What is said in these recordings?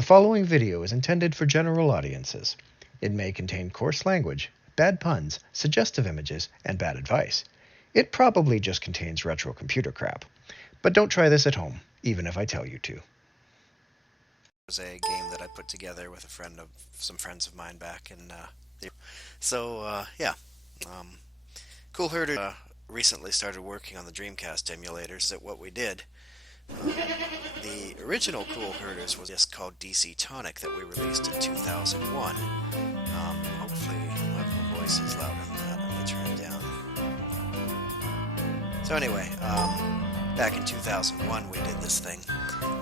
The following video is intended for general audiences. It may contain coarse language, bad puns, suggestive images, and bad advice. It probably just contains retro computer crap. But don't try this at home, even if I tell you to. It was a game that I put together with some friends of mine back in yeah. Um, Cool Herder recently started working on the Dreamcast emulators. That what we did. The original Cool Herders was just called DC Tonic that we released in 2001. Hopefully my voice is louder than that. I'm going to turn it down. So anyway, back in 2001 we did this thing,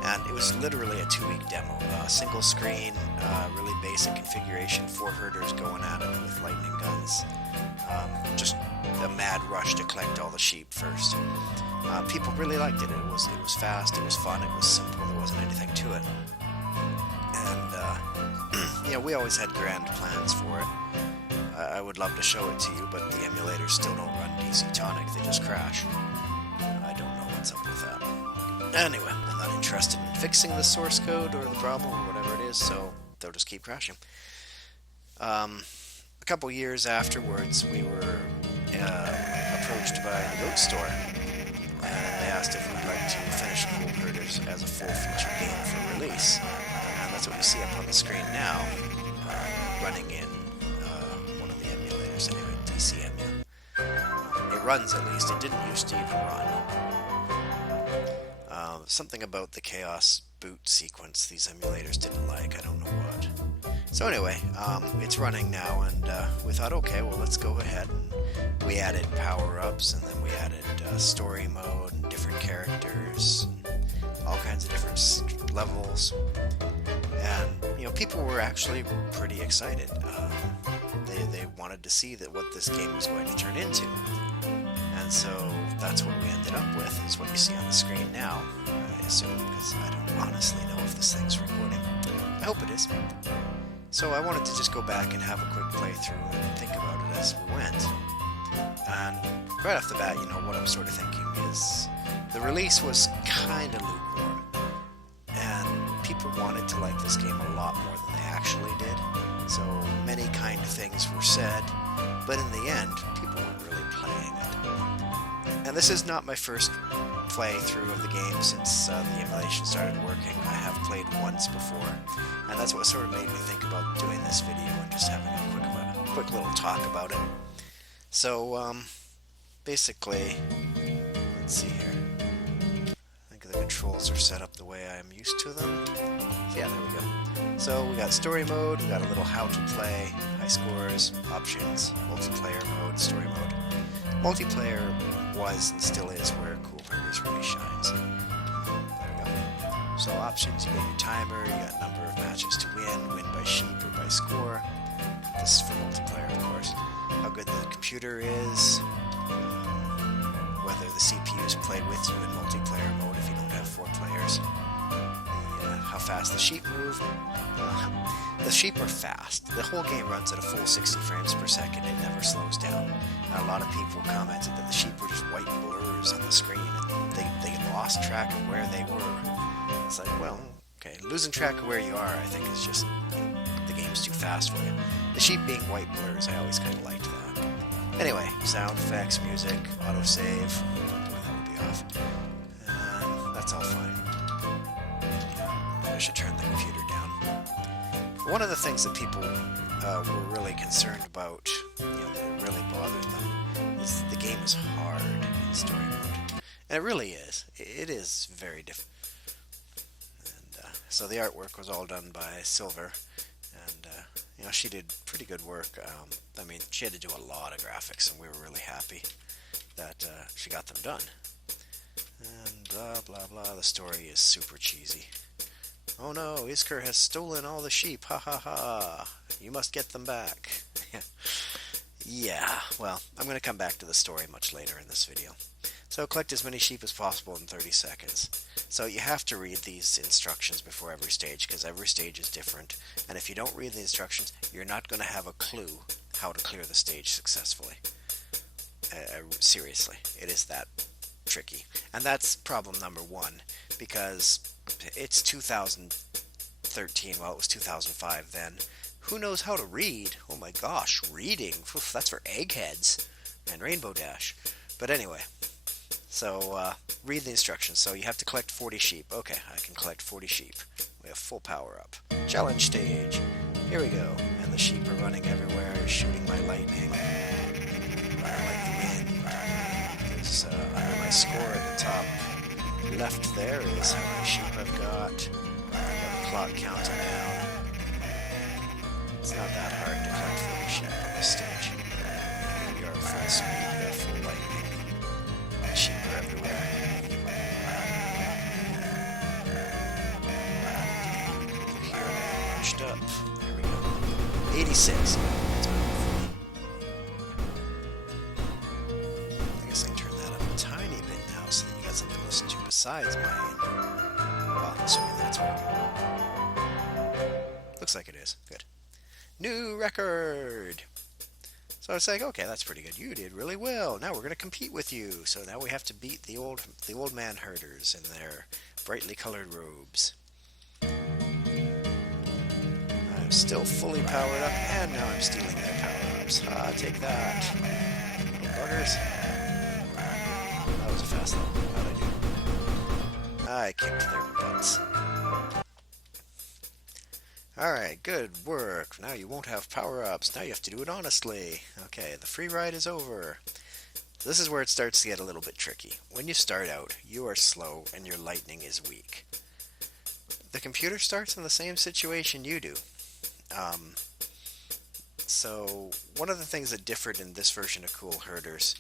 and it was literally a 2-week demo. Single screen, really basic configuration, 4 herders going at it with lightning guns. Just a mad rush to collect all the sheep first. People really liked it. It was fast, it was fun, it was simple, there wasn't anything to it. And we always had grand plans for it. I would love to show it to you, but the emulators still don't run DC Tonic, they just crash. I don't know what's up with that. Anyway, I'm not interested in fixing the source code or the problem or whatever it is, so they'll just keep crashing. A couple years afterwards, we were approached by the Goat Store, and they asked if we'd like to finish Cool Herders as a full-featured game for release. And that's what you see up on the screen now, running in one of the emulators, anyway, DCEMU. It runs, at least. It didn't used to even run. Something about the Chaos boot sequence these emulators didn't like. I don't know what. So anyway, it's running now, and we thought, okay, well, let's go ahead. And we added power-ups, and then we added story mode, and different characters, and all kinds of different levels. And, people were actually pretty excited. They wanted to see what this game was going to turn into. And so that's what we ended up with, is what you see on the screen now, I assume, because I don't honestly know if this thing's recording. I hope it is. So I wanted to just go back and have a quick playthrough and think about it as we went. And right off the bat, what I'm sort of thinking is the release was kind of lukewarm. And people wanted to like this game a lot more than they actually did. So many kind things were said, but in the end, people weren't really playing it. And this is not my first playthrough of the game since the emulation started working. I have played once before, and that's what sort of made me think about doing this video and just having a quick little talk about it. So, basically, let's see here. I think the controls are set up the way I'm used to them. Yeah, there we go. So we got story mode, we got a little how to play, high scores, options, multiplayer mode, story mode. Multiplayer was and still is where Cool Herders really shines. There we go. So options, you got your timer, you got number of matches to win by sheep or by score. This is for multiplayer, of course. How good the computer is, whether the CPU is played with you in multiplayer mode if you don't have 4 players. How fast the sheep move. The sheep are fast. The whole game runs at a full 60 frames per second. It never slows down. And a lot of people commented that the sheep were just white blurs on the screen, and they lost track of where they were. It's like, well, okay, losing track of where you are, I think, is just the game's too fast for you. The sheep being white blurs, I always kind of liked that. Anyway, sound effects, music, autosave, that would be off. That's all fine. I should turn the computer down. One of the things that people were really concerned about, that really bothered them, is the game is hard in story mode. And it really is. It is very difficult. And so the artwork was all done by Silver, and she did pretty good work. She had to do a lot of graphics, and we were really happy that she got them done. And blah blah blah. The story is super cheesy. Oh no, Isker has stolen all the sheep, ha ha ha, you must get them back. Yeah, well, I'm going to come back to the story much later in this video. So collect as many sheep as possible in 30 seconds. So you have to read these instructions before every stage, because every stage is different, and if you don't read the instructions, you're not going to have a clue how to clear the stage successfully. Seriously, it is that tricky. And that's problem number 1, because it's 2013 2013. Well, it was 2005 then. Who knows how to read? Oh my gosh, reading. Oof, that's for eggheads and Rainbow Dash. But anyway, so read the instructions. So you have to collect 40 sheep. Okay, I can collect 40 sheep. We have full power up. Challenge stage. Here we go. And the sheep are running everywhere, shooting my lightning. I like the wind. There's under my score at the top left there is how many sheep I've got. I've got the clock counting down. It's not that hard to collect 40 sheep on this stage. We are full speed, we have full lightning. The sheep are everywhere. Here they launched up. There we go. 86. I guess I can turn that up a tiny bit now so that you got something to listen to besides mine. Well, assuming that's working. Looks like it is. Good. New record! So I was like, okay, that's pretty good. You did really well. Now we're going to compete with you. So now we have to beat the old man herders in their brightly colored robes. I'm still fully powered up, and now I'm stealing their power-ups. Ah, take that. Buggers. That was a fast level. How'd I do? I kicked their butts. Alright, good work. Now you won't have power-ups. Now you have to do it honestly. Okay, the free ride is over. This is where it starts to get a little bit tricky. When you start out, you are slow and your lightning is weak. The computer starts in the same situation you do. So one of the things that differed in this version of Cool Herders,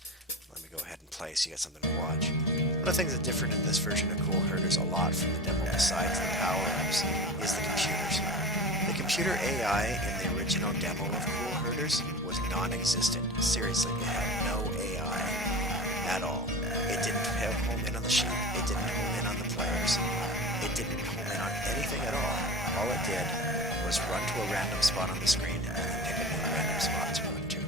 let me go ahead and play so you got something to watch. One of the things that differed in this version of Cool Herders a lot from the demo, besides the power-ups, is the computers. The computer AI in the original demo of Cool Herders was non-existent. Seriously, it had no AI at all. It didn't home in on the sheep, it didn't home in on the players, it didn't home in on anything at all. All it did was run to a random spot on the screen and then pick a new random spot to run to.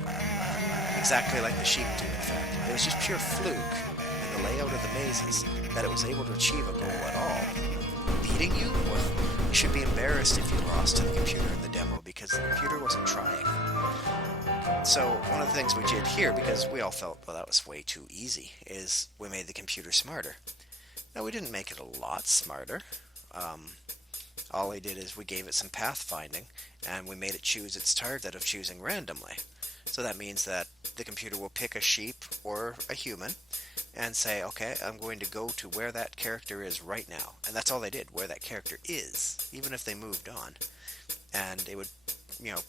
Exactly like the sheep do, in fact. It was just pure fluke in the layout of the mazes that it was able to achieve a goal at all. Beating you? Well, you should be embarrassed if you lost to the computer in the demo because the computer wasn't trying. So one of the things we did here, because we all felt, well, that was way too easy, is we made the computer smarter. Now, we didn't make it a lot smarter. All I did is we gave it some pathfinding, and we made it choose its target of choosing randomly. So that means that the computer will pick a sheep or a human and say, okay, I'm going to go to where that character is right now. And that's all they did, where that character is, even if they moved on. And it would,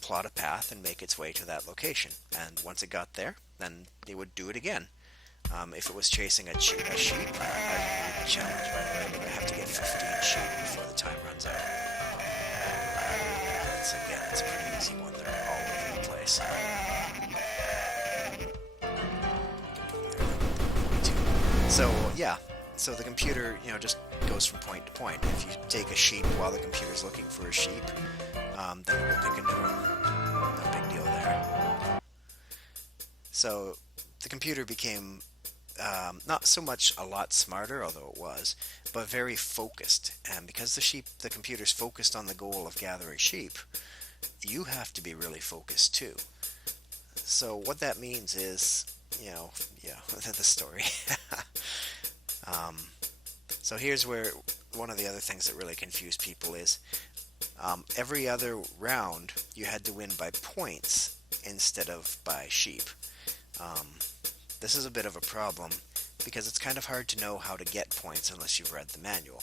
plot a path and make its way to that location. And once it got there, then it would do it again. If it was chasing a sheep, I'd be challenged by the way. We're going to have to get 15 sheep before the time runs out. It's a pretty easy one. They're all over the place. So the computer, just goes from point to point. If you take a sheep while the computer's looking for a sheep, then it will pick a new one. No big deal there. So the computer became not so much a lot smarter, although it was, but very focused. And because the computer's focused on the goal of gathering sheep, you have to be really focused too. So what that means is, the story. So here's where one of the other things that really confused people is every other round you had to win by points instead of by sheep. This is a bit of a problem because it's kind of hard to know how to get points unless you've read the manual.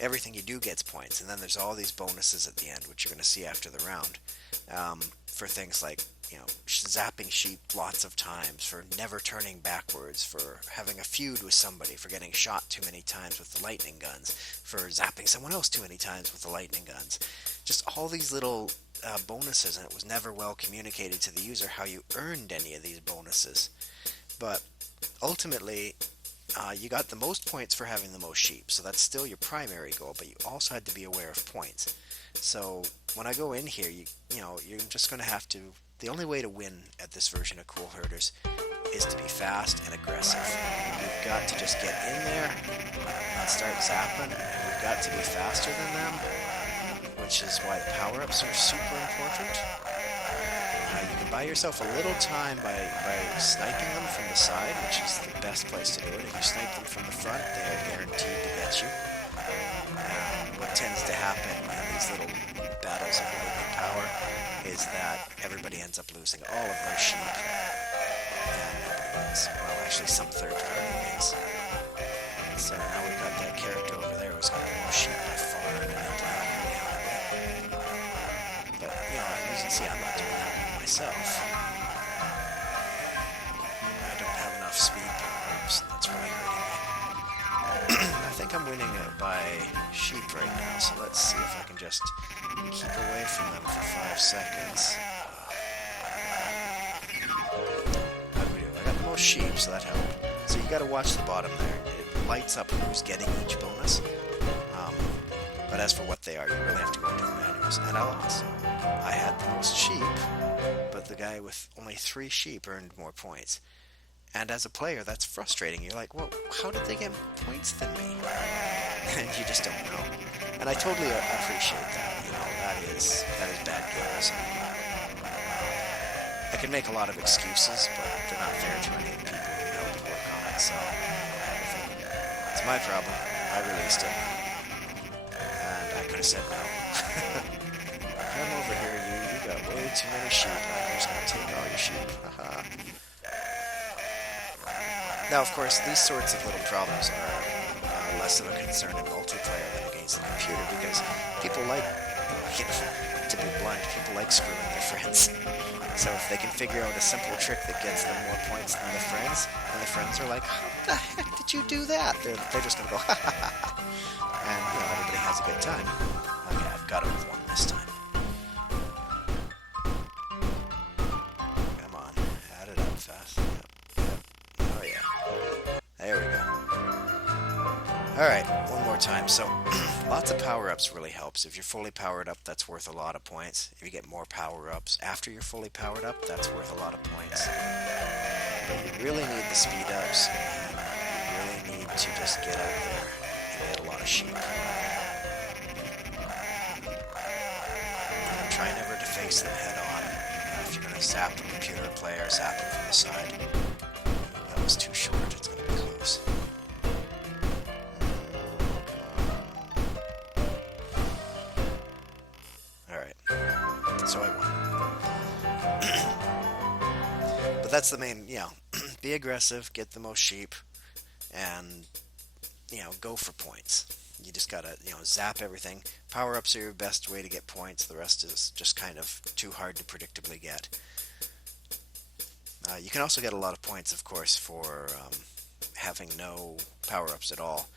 Everything you do gets points, and then there's all these bonuses at the end, which you're going to see after the round, for things like, zapping sheep lots of times, for never turning backwards, for having a feud with somebody, for getting shot too many times with the lightning guns, for zapping someone else too many times with the lightning guns. Just all these little bonuses, and it was never well communicated to the user how you earned any of these bonuses. But ultimately, you got the most points for having the most sheep, so that's still your primary goal, but you also had to be aware of points. So when I go in here, you're just going to have to, the only way to win at this version of Cool Herders is to be fast and aggressive. You've got to just get in there and start zapping, and you've got to be faster than them, which is why the power-ups are super important. You can buy yourself a little time by sniping them from the side, which is the best place to do it. If you snipe them from the front, they are guaranteed to get you. What tends to happen in these little battles of lightning power is that everybody ends up losing all of their sheep, and nobody wins. Well, actually, some third party wins. So now we've got that character over there who's got the most sheep by far, and an empire behind it. But, you know, as you can see, I'm not doing that myself. I don't have enough speed power-ups, and that's really hurting me. I think I'm winning it by sheep right now, so let's see if I can just keep away from them for 5 seconds. How do we do? I got the most sheep, so that helped. So you gotta watch the bottom there. It lights up who's getting each bonus. But as for what they are, you really have to go into the menus. And I lost. I had the most sheep, but the guy with only 3 sheep earned more points. And as a player, that's frustrating. You're like, well, how did they get points than me? And you just don't know. And I totally appreciate that. You know, that is bad games. I can make a lot of excuses, but they're not fair to any of the people who helped work on it. So it's my problem. I released it, and I could have said no. Come over here, you got way too many sheep. I'm just gonna take all your sheep. Haha. Now, of course, these sorts of little problems are less of a concern in multiplayer than against the computer, because people like, you know, to be blunt, people like screwing their friends. So if they can figure out a simple trick that gets them more points than the friends, and the friends are like, how the heck did you do that? They're just going to go, ha ha ha. And, you know, everybody has a good time. Okay, I've got it with one this time. Come on, add it up fast. Yep. Oh yeah. There we go. Alright, one more time. So, lots of power-ups really helps. If you're fully powered up, that's worth a lot of points. If you get more power-ups after you're fully powered up, that's worth a lot of points. But you really need the speed-ups, and you really need to just get out there and get a lot of sheep. Try never to face them head-on. If you're going to zap a computer player, zap them from the side. That was too short, it's going to be close. So I won. But that's the main, you know, be aggressive, get the most sheep, and, you know, go for points. You just gotta, you know, zap everything. Power-ups are your best way to get points. The rest is just kind of too hard to predictably get. You can also get a lot of points, of course, for having no power-ups at all,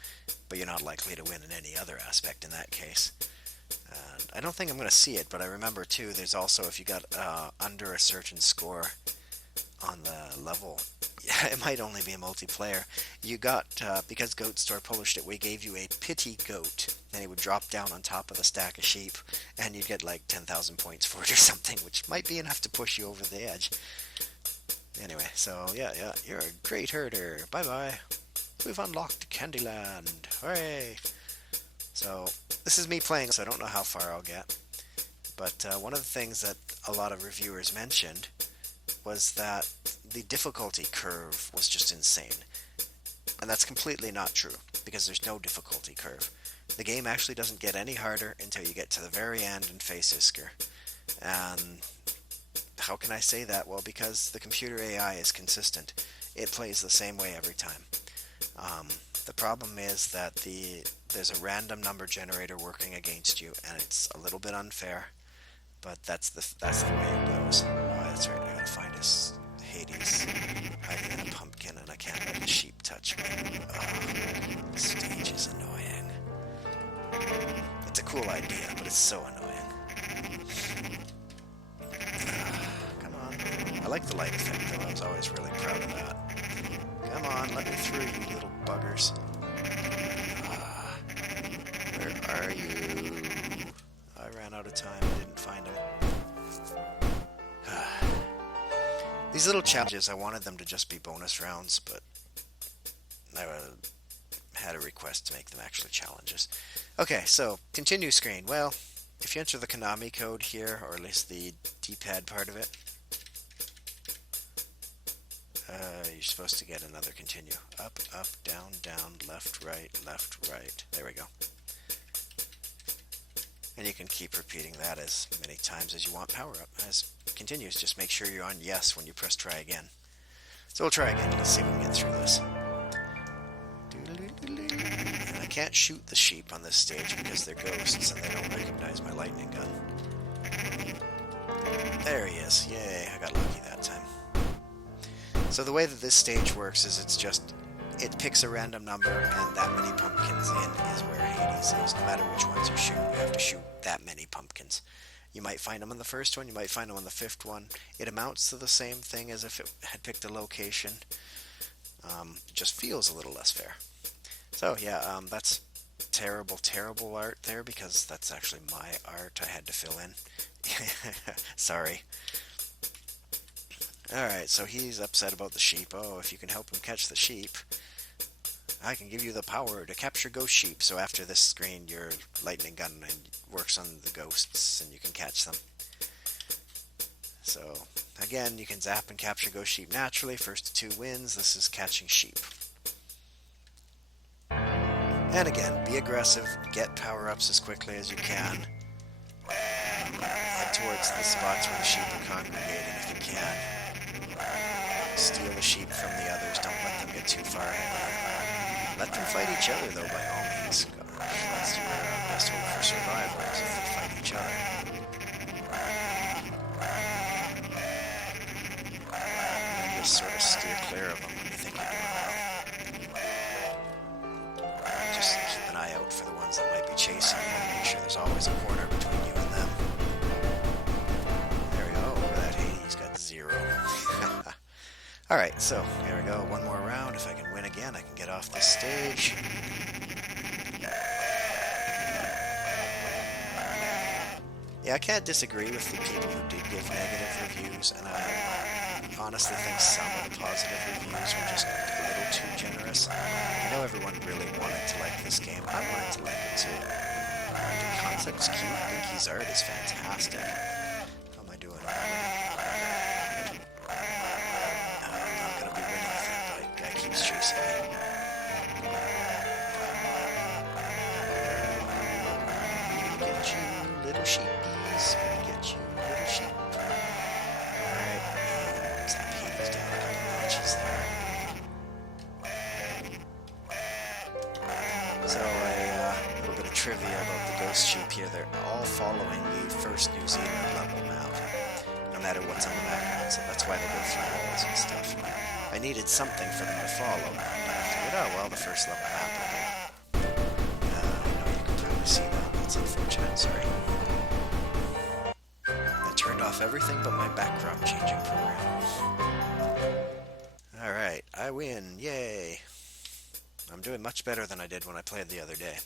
but you're not likely to win in any other aspect in that case. I don't think I'm going to see it, but I remember too, there's also, if you got under a certain score on the level, yeah, it might only be a multiplayer, you got, because Goat Store published it, we gave you a pity goat, and he would drop down on top of a stack of sheep, and you'd get like 10,000 points for it or something, which might be enough to push you over the edge. Anyway, so yeah, you're a great herder, bye-bye. We've unlocked Candyland, hooray! So, this is me playing, so I don't know how far I'll get. But one of the things that a lot of reviewers mentioned was that the difficulty curve was just insane. And that's completely not true, because there's no difficulty curve. The game actually doesn't get any harder until you get to the very end and face Isker. And how can I say that? Well, because the computer AI is consistent. It plays the same way every time. The problem is that there's a random number generator working against you, and it's a little bit unfair, but that's the way it goes. Oh, that's right, I gotta find his Hades hiding in a pumpkin, and I can't let the sheep touch me. Oh, this stage is annoying. It's a cool idea, but it's so annoying. Come on. I like the light effect, though. I was always really proud of that. Come on, let me through, you little buggers. Where are you? I ran out of time. I didn't find him. These little challenges, I wanted them to just be bonus rounds, but I had a request to make them actually challenges. Okay, so, continue screen. Well, if you enter the Konami code here, or at least the D-pad part of it, you're supposed to get another continue. Up, up, down, down, left, right, left, right. There we go. And you can keep repeating that as many times as you want power up. As continues, just make sure you're on yes when you press try again. So we'll try again. Let's see if we can get through this. And I can't shoot the sheep on this stage because they're ghosts and they don't recognize my lightning gun. There he is. Yay, I got lucky that time. So the way that this stage works is it picks a random number and that many pumpkins in is where Hades is. No matter which ones you shoot, you have to shoot that many pumpkins. You might find them on the first one, you might find them on the fifth one. It amounts to the same thing as if it had picked a location. It just feels a little less fair. So yeah, that's terrible, terrible art there because that's actually my art I had to fill in. Sorry. Alright, so he's upset about the sheep. Oh, if you can help him catch the sheep, I can give you the power to capture ghost sheep. So after this screen, your lightning gun works on the ghosts and you can catch them. So, again, you can zap and capture ghost sheep naturally. First to 2 wins. This is catching sheep. And again, be aggressive. Get power-ups as quickly as you can. Head towards the spots where the sheep are congregating if you can. Steal the sheep from the others. Don't let them get too far ahead. Let them fight each other, though, by all means. That's your best hope for survival, is if they fight each other. And just sort of steer clear of them when you think you're doing well. Just keep an eye out for the ones that might be chasing you and make sure there's always a corner between you and them. There we go. Look at that. Hey, he's got 0. Alright, so here we go. One more round. If I can win again, I can get off this stage. Yeah, I can't disagree with the people who did give negative reviews, and I honestly think some of the positive reviews were just a little too generous. I know everyone really wanted to like this game. I wanted to like it too. The concept's cute. Binky's art is fantastic. How am I doing? Chasing me. Get you, little sheepies. Gonna get you, little sheep. Alright, and zap Hades down a couple notches there. So, a little bit of trivia about the ghost sheep here. They're all following the first New Zealand level map, no matter what's on the background, so that's why they go through walls and stuff. I needed something for them to follow, and I figured, oh, well, the first level map, okay. I know you can probably see that. That's unfortunate, sorry. I turned off everything but my backdrop changing program. Alright, I win. Yay. I'm doing much better than I did when I played the other day.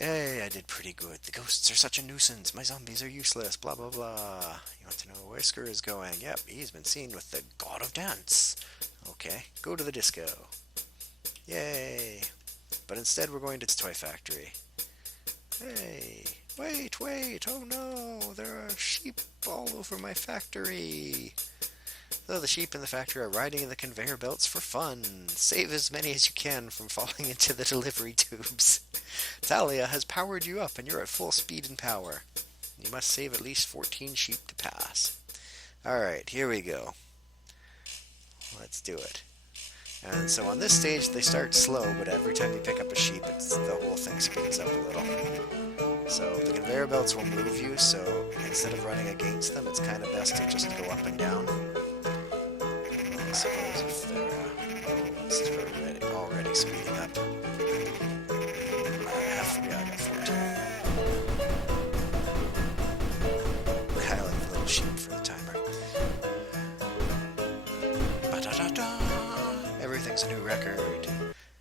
Yay, I did pretty good. The ghosts are such a nuisance. My zombies are useless. Blah, blah, blah. You want to know where Skur is going? Yep, he's been seen with the god of dance. Okay, go to the disco. Yay. But instead we're going to its toy factory. Hey, wait. Oh no, there are sheep all over my factory. Though the sheep in the factory are riding in the conveyor belts for fun. Save as many as you can from falling into the delivery tubes. Talia has powered you up and you're at full speed and power. You must save at least 14 sheep to pass. Alright, here we go. Let's do it. And so on this stage they start slow, but every time you pick up a sheep, the whole thing speeds up a little. So the conveyor belts will move you, so instead of running against them, it's kind of best to just go up and down. I suppose if they're already speeding up. Yeah, I got 14. I like the little sheep for the timer. Ba-da-da-da! Everything's a new record.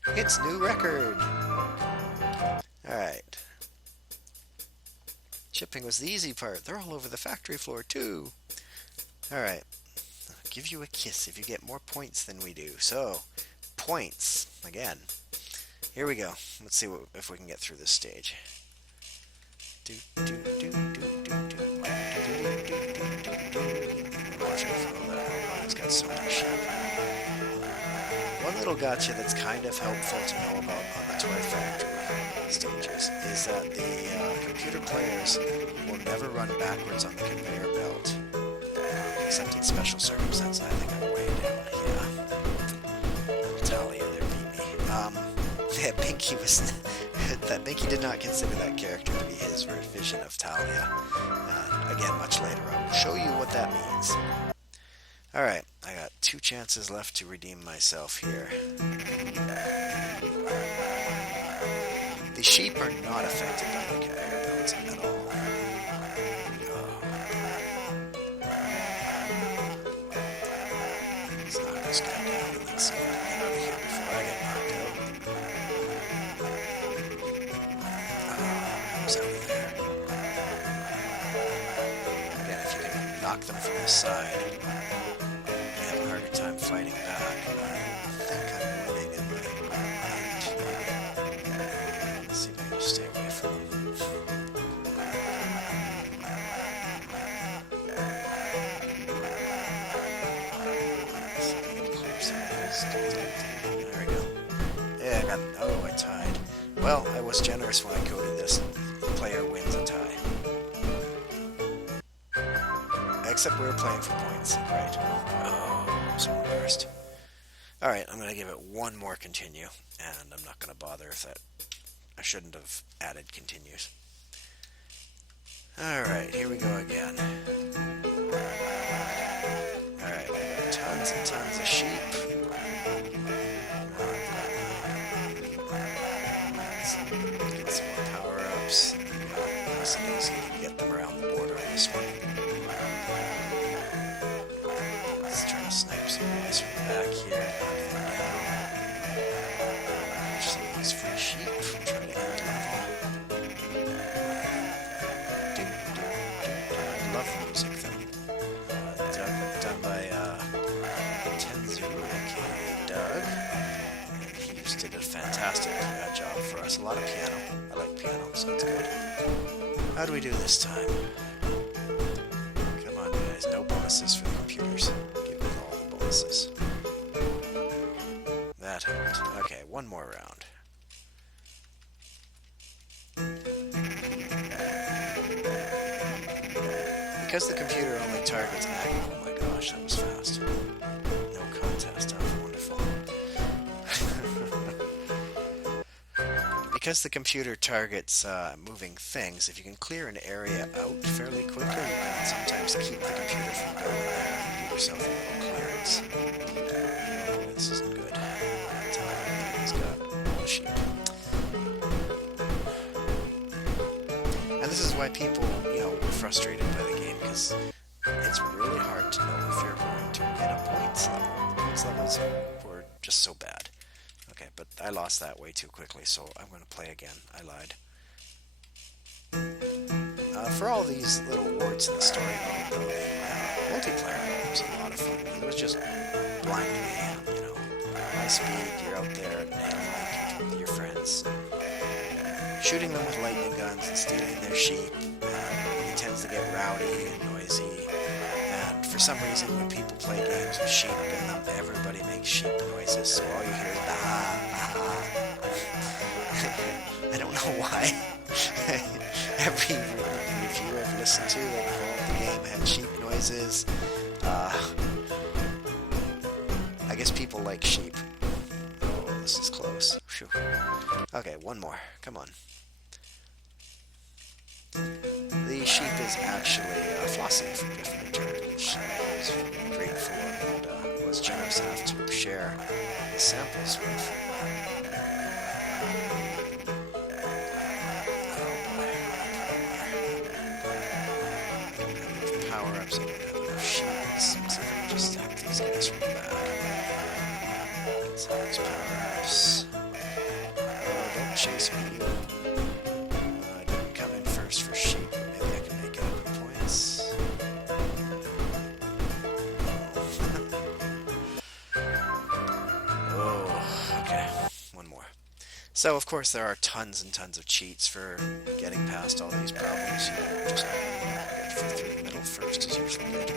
It's new record! Alright. Shipping was the easy part. They're all over the factory floor, too. Alright. I'll give you a kiss if you get more points than we do. So, points. Again. Here we go. Let's see if we can get through this stage. Do, do, do, do, do, do, watch out for all that. Oh, it's got so many sheep. One little gotcha that's kind of helpful to know about on the Toy Factory stages is that the computer players will never run backwards on the conveyor belt, except in special circumstances. I think I'm way down. Yeah. Little Talia there beat me. Yeah, Binky was... that Binky did not consider that character to be his vision of Talia. Again, much later, I will show you what that means. Alright, I got 2 chances left to redeem myself here. The sheep are not affected by the conveyor belts at all. Let's knock this guy down and let's see if I can get out of here before I get knocked out. Who's over there? Again, if you can knock them from the side, you have a harder time fighting back. I think I'm winning in my mind. Let's see if I can just stay away from them. There we go. Yeah, I got... Oh, I tied. Well, I was generous when I coded this. The player wins a tie. Except we were playing for points. Right. Oh, I'm so embarrassed. Alright, I'm going to give it one more continue, and I'm not going to bother if that... I shouldn't have added continues. Alright, here we go again. Alright, I got tons and tons of sheep. Let's get some more power-ups. Nice and easy to get them around the border on this one. Let's try to snipe some guys from the back here. Push some of these free sheep. Try to end level. I love music though. Done by Tenzu, aka Doug. He just did a fantastic job for us. A lot of piano. I like piano, so it's good. How do we do this time? Come on, guys. No bonuses for the computers. Give me all the bonuses. That helped. Okay, one more round. Because the computer only targets ag. Oh my gosh, that was fast. No contest. That was wonderful. Because the computer targets moving things, if you can clear an area out fairly quickly, you can sometimes keep the computer from going there and give yourself a little clearance. Oh, this isn't good. He's got all the sheep. And this is why people, were frustrated by the game, because it's really hard to know if you're going to get a points level. The points levels were just so bad. Okay, but I lost that way too quickly, so I'm going to play again. I lied. For all these little warts in the story mode, though, multiplayer mode was a lot of fun. It was just blind mayhem, High speed, you're out there nailing with your friends, shooting them with lightning guns and stealing their sheep. It tends to get rowdy and noisy, and for some reason when people play games with sheep in them, everybody makes sheep noises, so all you hear is bah, bah. I don't know why. Every review I've listened to that involved the game had sheep noises. I guess people like sheep. Oh, this is close. Whew. Okay, one more. Come on. The sheep is actually Flossie from Different Return, which is grateful and was generous enough to share the samples with. Power-ups, I don't have enough sheets, so I can just attack these guys from the back. Let's have these power-ups. Oh, don't chase me, you. I didn't come in first for sheep, but maybe I can make it up in points. Oh, okay. One more. So, of course, there are tons and tons of cheats for getting past all these problems. You just get through the middle first is usually good.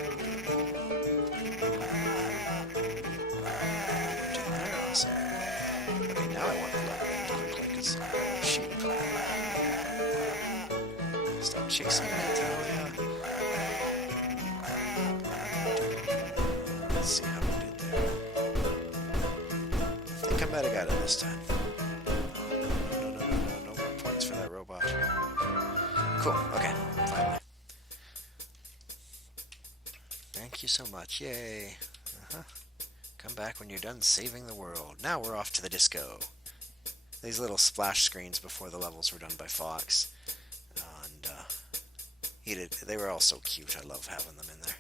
Awesome. Okay, now I want to collaborate quickly because sheep. Stop chasing me, Talia. Let's see how we did there. I think I might have got it this time. No more points for that robot. Cool, okay, finally. Thank you so much, yay. Come back when you're done saving the world. Now we're off to the disco. These little splash screens before the levels were done by Fox. And they were all so cute. I love having them in there.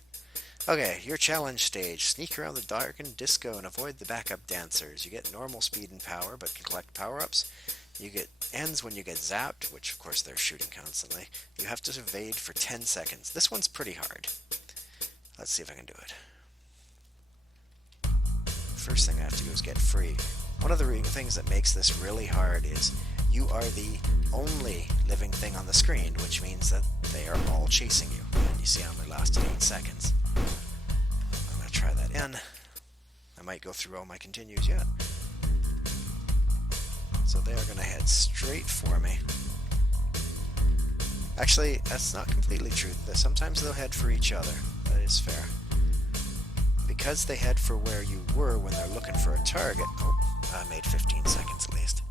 Okay, your challenge stage. Sneak around the darkened disco and avoid the backup dancers. You get normal speed and power, but can collect power-ups. You get ends when you get zapped, which of course they're shooting constantly. You have to evade for 10 seconds. This one's pretty hard. Let's see if I can do it. First thing I have to do is get free. One of the things that makes this really hard is you are the only living thing on the screen, which means that they are all chasing you. And you see I only lasted 8 seconds. I'm going to try that in. I might go through all my continues yet. So they are going to head straight for me. Actually, that's not completely true. Sometimes they'll head for each other. That is fair. Because they head for where you were when they're looking for a target. Oh, I made 15 seconds at least.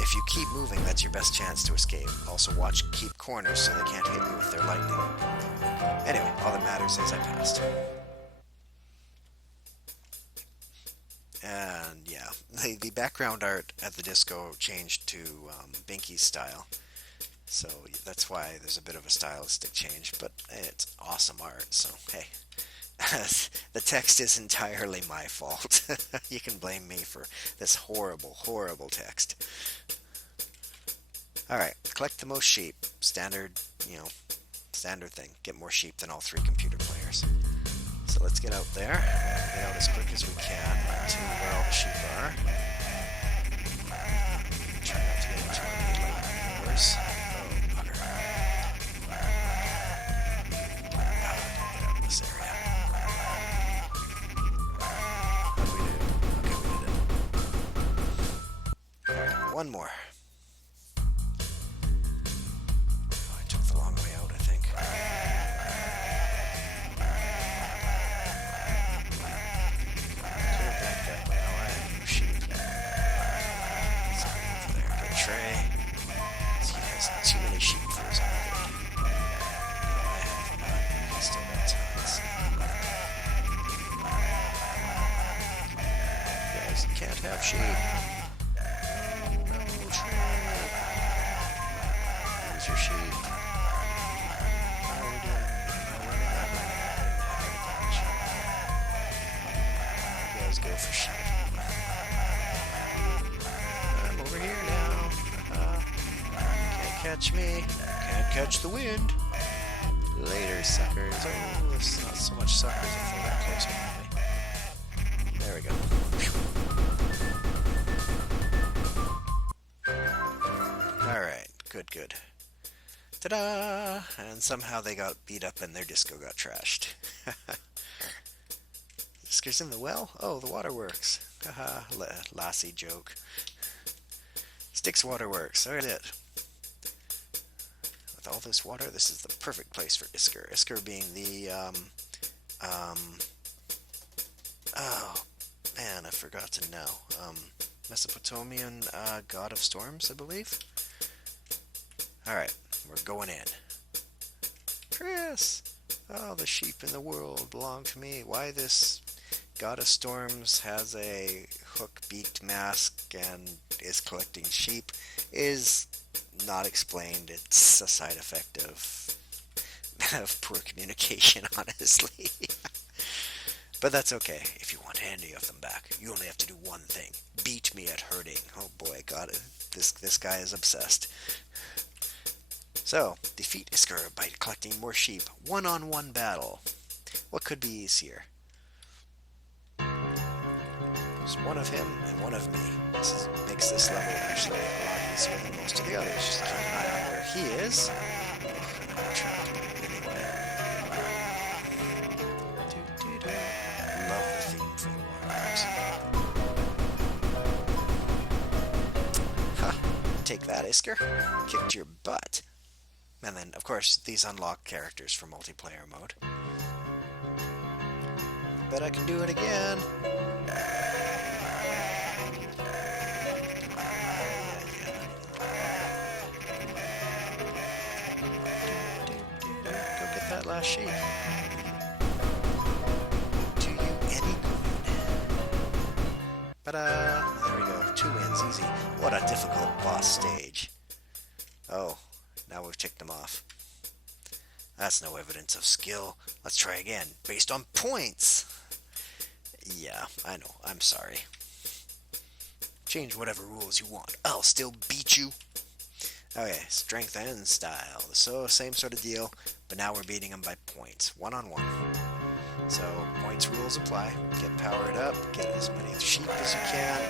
If you keep moving, that's your best chance to escape. Also keep corners so they can't hit you with their lightning. Anyway, all that matters is I passed. And yeah, the background art at the disco changed to Binky's style. So that's why there's a bit of a stylistic change, but it's awesome art, so hey. The text is entirely my fault. You can blame me for this horrible, horrible text. Alright, collect the most sheep. Standard thing. Get more sheep than all 3 computer players. So let's get out there. Get out as quick as we can to where all the sheep are. Try not to get into any doors. Oh, bugger. Get out of this area. What do we do? Okay, we did it. Alright, one more. Oh, I took the long way out, I think. Too many sheep for his own good. I have none. He still got tons. You guys can't have sheep. No sheep. Where's your sheep? How are we doing? Am I running? You guys go for sheep. I'm over here now. Catch me. Can't catch the wind. Later, suckers. Oh, it's not so much suckers if they're that close to me. There we go. Alright, good. Ta-da! And somehow they got beat up and their disco got trashed. Whiskers in the well? Oh, the waterworks. Haha, lassie joke. Styx Waterworks. There it is. With all this water, this is the perfect place for Isker. Isker being the, oh, man, I forgot to know. Mesopotamian god of storms, I believe. Alright, we're going in. Chris! Oh, the sheep in the world belong to me. Why this god of storms has a hook-beaked mask and is collecting sheep is not explained. It's a side effect of poor communication, honestly. But that's okay. If you want any of them back, you only have to do one thing. Beat me at herding. Oh boy, got it. This guy is obsessed. So, defeat Isker by collecting more sheep. One-on-one battle. What could be easier? There's one of him and one of me. Makes this level actually a lot easier than most of the others. Just keep an eye on where he is. I'm trapped anyway. Love the theme for the waterworks. Ha! Take that, Isker. Kicked your butt. And then, of course, these unlock characters for multiplayer mode. Bet I can do it again. Go get that last sheep. Do you any good? Ta-da! There we go. 2 wins, easy. What a difficult boss stage. Oh, now we've ticked them off. That's no evidence of skill. Let's try again. Based on points. Yeah, I know. I'm sorry. Change whatever rules you want. I'll still beat you. Okay, strength and style. So, same sort of deal, but now we're beating them by points. 1-on-1. So, points rules apply. Get powered up. Get as many sheep as you can.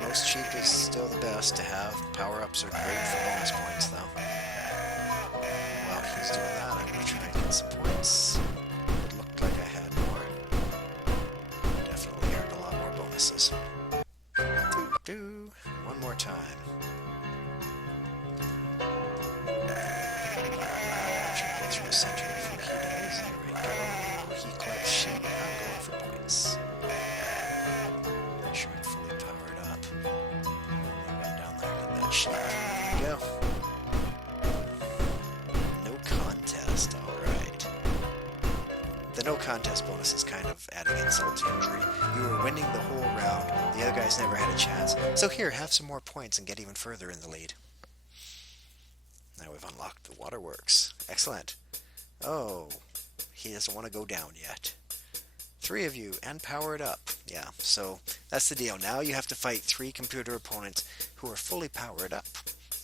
Most sheep is still the best to have. Power-ups are great for bonus points, though. While he's doing that, I'm going to try and get some points. It looked like I had more. Definitely earned a lot more bonuses. One more time. Try to get through the center before he does. There we go. He collects sheep. I'm going for points. Make sure I'm fully powered up. Run down there and get that sheep. There we go. No contest. Alright. The no contest bonus is kind of adding insult to injury. You were winning the whole round. The other guys never had a chance. So here, have some more points and get even further in the lead. Now we've unlocked the waterworks. Excellent. Oh, he doesn't want to go down yet. 3 of you, and powered up. Yeah, so that's the deal. Now you have to fight 3 computer opponents who are fully powered up.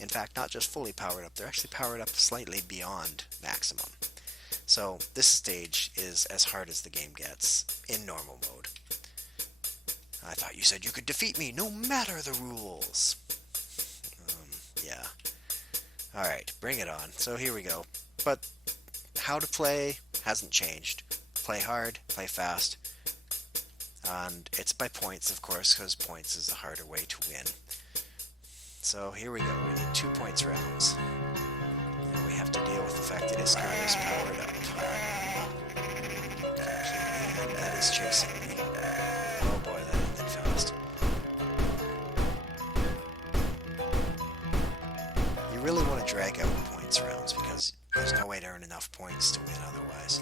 In fact, not just fully powered up, they're actually powered up slightly beyond maximum. So this stage is as hard as the game gets in normal mode. I thought you said you could defeat me no matter the rules. Yeah. Alright, bring it on. So here we go. But how to play hasn't changed. Play hard, play fast. And it's by points, of course, because points is the harder way to win. So here we go. We need 2 points rounds. And we have to deal with the fact that Isker is powered up. And that is chasing me. Oh boy, that ended fast. You really want to drag out points rounds because there's no way to earn enough points to win otherwise.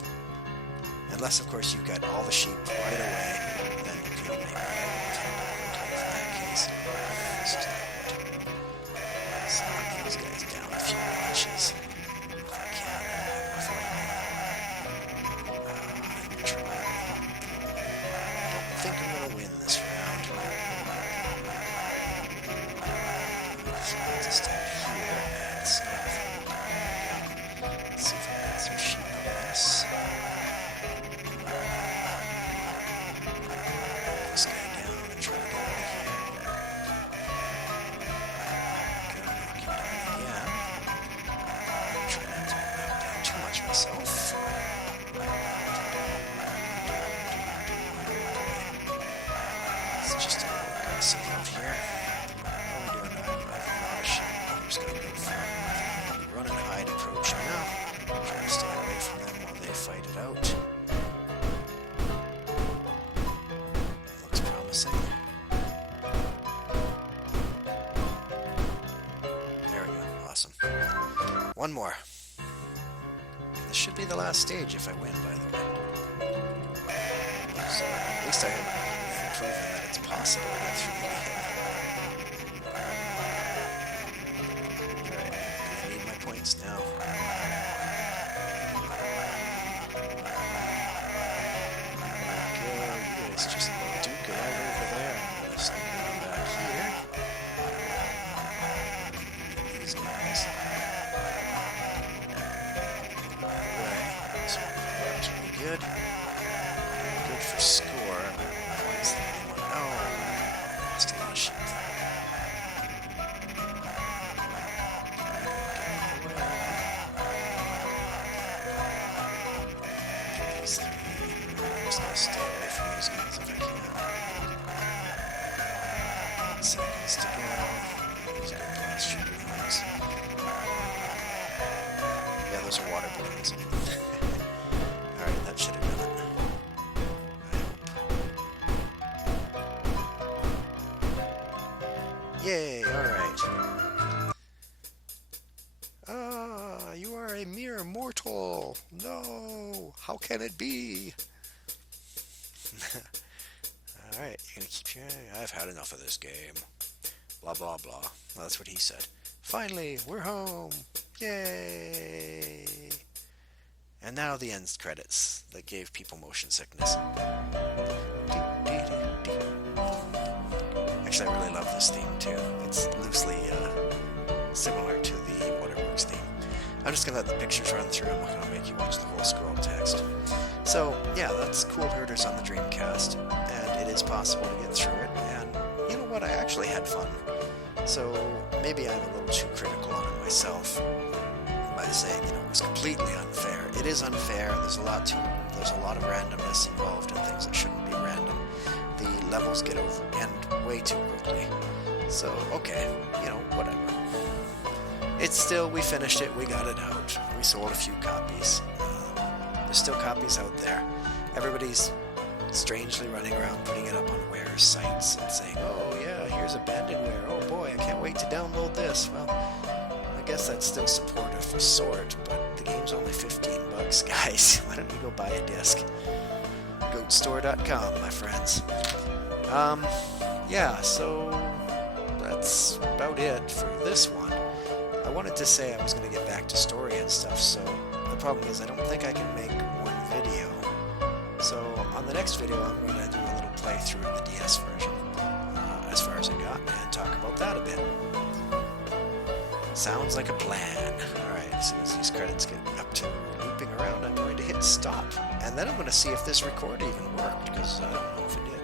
Unless, of course, you've got all the sheep right away, then you can make $10 in that case. It's just not good. Let's knock these guys down a few notches. If I can, I'm gonna try. Don't think I'm gonna win this round. Let's stand here and snipe. Let's see if I can get some sheep on this. This guy down and try to get out of here. Gonna knock him down again. Try not to knock down too much myself. It's just a little aggressive out here. What are we doing? I have a lot of sheep. I'm just gonna go for run and hide approach now. Try to stay away from them while they fight it out. Looks promising. There we go. Awesome. One more. This should be the last stage if I win, by the way. So at least I have proven that it's possible to get through the game. Alright, I need my points now. Go, you guys just duke it out over there. I'm gonna sneak around back here. These guys. Away. So, alright. Ah, you are a mere mortal. No, how can it be? Alright, you're gonna keep your... I've had enough of this game. Blah, blah, blah. Well, that's what he said. Finally, we're home. Yay! And now the end credits that gave people motion sickness. Actually, I really love this theme too. It's loosely similar to the Waterworks theme. I'm just gonna let the pictures run through. I'm not gonna make you watch the whole scroll text. So yeah, that's Cool Herders on the Dreamcast, and it is possible to get through it. And you know what? I actually had fun. So maybe I'm a little too critical on it myself by saying, you know, it was completely unfair. It is unfair. There's a lot of randomness involved in things that shouldn't be random. The levels get end way too quickly. So okay, you know, whatever. It's still, we finished it. We got it out. We sold a few copies. There's still copies out there. Everybody's strangely running around putting it up on Ware's sites and saying, oh yeah, here's abandonware. Oh boy, I can't wait to download this. Well, I guess that's still supportive for sort, but the game's only $15, guys. Why don't you go buy a disc? Goatstore.com, my friends. Yeah, so that's about it for this one. I wanted to say I was going to get back to story and stuff, so the problem is I don't think I can make one video. So on the next video, I'm going to do a little playthrough of the DS version, as far as I got, and talk about that a bit. Sounds like a plan. Alright, as soon as these credits get up to looping around, I'm going to hit stop. And then I'm going to see if this record even worked, because I don't know if it did.